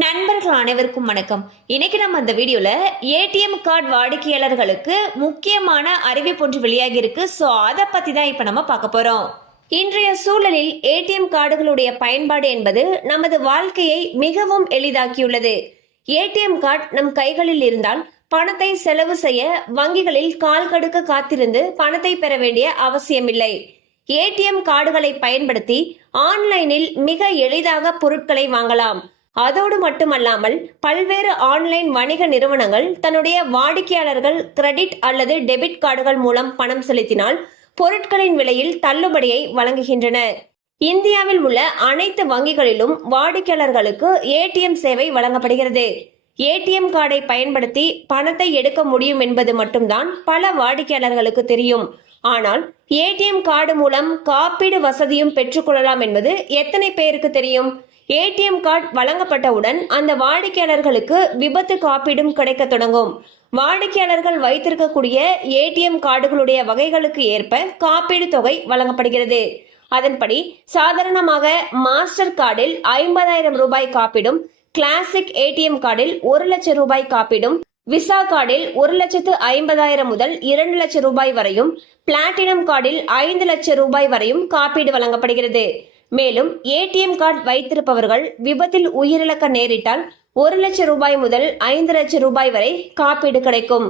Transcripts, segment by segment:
நண்பர்கள் அனைவருக்கும் வணக்கம். இன்னைக்கு நம்ம அந்த வீடியோல ஏடிஎம் கார்டு வாடிக்கையாளர்களுக்கு முக்கியமான அறிவிப்பு ஒன்று வெளியாகி இருக்கு. ஸோ அதை பத்தி தான் இப்ப நம்ம பார்க்க போறோம். இன்றைய சூழலில் ஏடிஎம் கார்டுகளுடைய பயன்பாடு என்பது நமது வாழ்க்கையை மிகவும் எளிதாக்கியுள்ளது. ஏடிஎம் கார்டு நம் கைகளில் இருந்தால் பணத்தை செலவு செய்ய வங்கிகளில் கால் கடுக்க காத்திருந்து பணத்தை பெற வேண்டிய அவசியமில்லை. ஏடிஎம் கார்டுகளை பயன்படுத்தி ஆன்லைனில் மிக எளிதாக பொருட்களை வாங்கலாம். அதோடு மட்டுமல்லாமல் பல்வேறு ஆன்லைன் வணிக நிறுவனங்கள் தன்னுடைய வாடிக்கையாளர்கள் கிரெடிட் அல்லது டெபிட் கார்டுகள் மூலம் பணம் செலுத்தினால் பொருட்களின் விலையில் தள்ளுபடியை வழங்குகின்றன. இந்தியாவில் உள்ள அனைத்து வங்கிகளிலும் வாடிக்கையாளர்களுக்கு ஏடிஎம் சேவை வழங்கப்படுகிறது. ஏடிஎம் கார்டை பயன்படுத்தி பணத்தை எடுக்க முடியும் என்பது மட்டும்தான் பல வாடிக்கையாளர்களுக்கு தெரியும். ஆனால் ஏடிஎம் கார்டு மூலம் காப்பீடு வசதியும் பெற்றுக்கொள்ளலாம் என்பது எத்தனை பேருக்கு தெரியும்? ஏடிஎம் கார்டு வழங்கப்பட்டவுடன் அந்த வாடிக்கையாளர்களுக்கு விபத்து காப்பீடும் கிடைக்க தொடங்கும். வாடிக்கையாளர்கள் வைத்திருக்கக்கூடிய ஏடிஎம் கார்டுகளுடைய வகைகளுக்கு ஏற்ப காப்பீடு தொகை வழங்கப்படுகிறது. அதன்படி சாதாரணமாக மாஸ்டர் கார்டில் 50,000 ரூபாய் காப்பீடும், கிளாசிக் ஏடிஎம் கார்டில் 1 லட்சம் ரூபாய் காப்பீடும், விசா கார்டில் 1,50,000 முதல் 2 லட்சம் ரூபாய் வரையும், பிளாட்டினம் கார்டில் 5 லட்சம் ரூபாய் வரையும் காப்பீடு வழங்கப்படுகிறது. மேலும் ஏடிஎம் கார்டு வைத்திருப்பவர்கள் விபத்தில் உயிரிழக்க நேரிட்டால் 1 லட்சம் ரூபாய் முதல் 5 லட்சம் ரூபாய் வரை காப்பீடு கிடைக்கும்.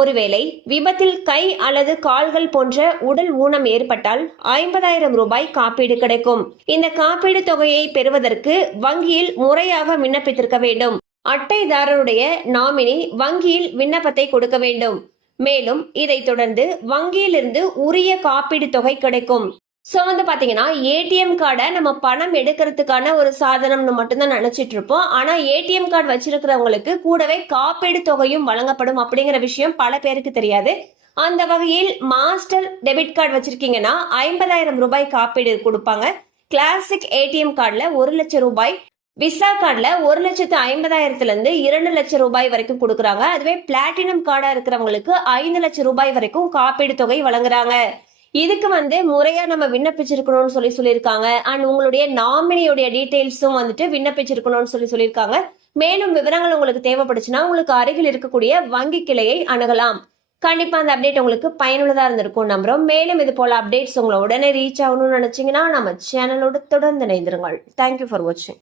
ஒருவேளை விபத்தில் கை அல்லது கால்கள் போன்ற உடல் ஊனம் ஏற்பட்டால் 50,000 ரூபாய் காப்பீடு கிடைக்கும். இந்த காப்பீடு தொகையை பெறுவதற்கு வங்கியில் முறையாக விண்ணப்பித்திருக்க வேண்டும். அட்டைதாரருடைய நாமினி வங்கியில் விண்ணப்பத்தை கொடுக்க வேண்டும். மேலும் இதை தொடர்ந்து வங்கியிலிருந்து உரிய காப்பீடு தொகை கிடைக்கும். ஸோ பாத்தீங்கன்னா ஏடிஎம் கார்டை நம்ம பணம் எடுக்கிறதுக்கான ஒரு சாதனம்னு மட்டும்தான் நினைச்சிட்டு இருப்போம். ஆனா ஏடிஎம் கார்டு வச்சிருக்கிறவங்களுக்கு கூடவே காப்பீடு தொகையும் வழங்கப்படும் அப்படிங்கிற விஷயம் பல பேருக்கு தெரியாது. அந்த வகையில் மாஸ்டர் டெபிட் கார்டு வச்சிருக்கீங்கன்னா 50,000 ரூபாய் காப்பீடு கொடுப்பாங்க. கிளாசிக் ஏடிஎம் கார்டுல 1 லட்சம் ரூபாய், விசா கார்டுல 1,50,000 2 லட்சம் ரூபாய் வரைக்கும் கொடுக்குறாங்க. அதுவே பிளாட்டினம் கார்டா இருக்கிறவங்களுக்கு 5 லட்சம் ரூபாய் வரைக்கும் காப்பீடு தொகை வழங்குறாங்க. இதுக்கு முறையா நம்ம விண்ணப்பிச்சிருக்கணும்னு சொல்லியிருக்காங்க. அண்ட் உங்களுடைய நாமினியோடைய டீடைல்ஸும் விண்ணப்பிச்சிருக்கணும்னு சொல்லியிருக்காங்க. மேலும் விவரங்கள் உங்களுக்கு தேவைப்படுச்சுன்னா உங்களுக்கு அருகில் இருக்கக்கூடிய வங்கி கிளையை அணுகலாம். கண்டிப்பா அந்த அப்டேட் உங்களுக்கு பயனுள்ளதா இருந்திருக்கும் நம்புறோம். மேலும் இது போல அப்டேட்ஸ் உங்களை உடனே ரீச் ஆகணும்னு நினைச்சீங்கன்னா நம்ம சேனலோட தொடர்ந்து இணைந்திருங்கள். தேங்க்யூ ஃபார் வாட்சிங்.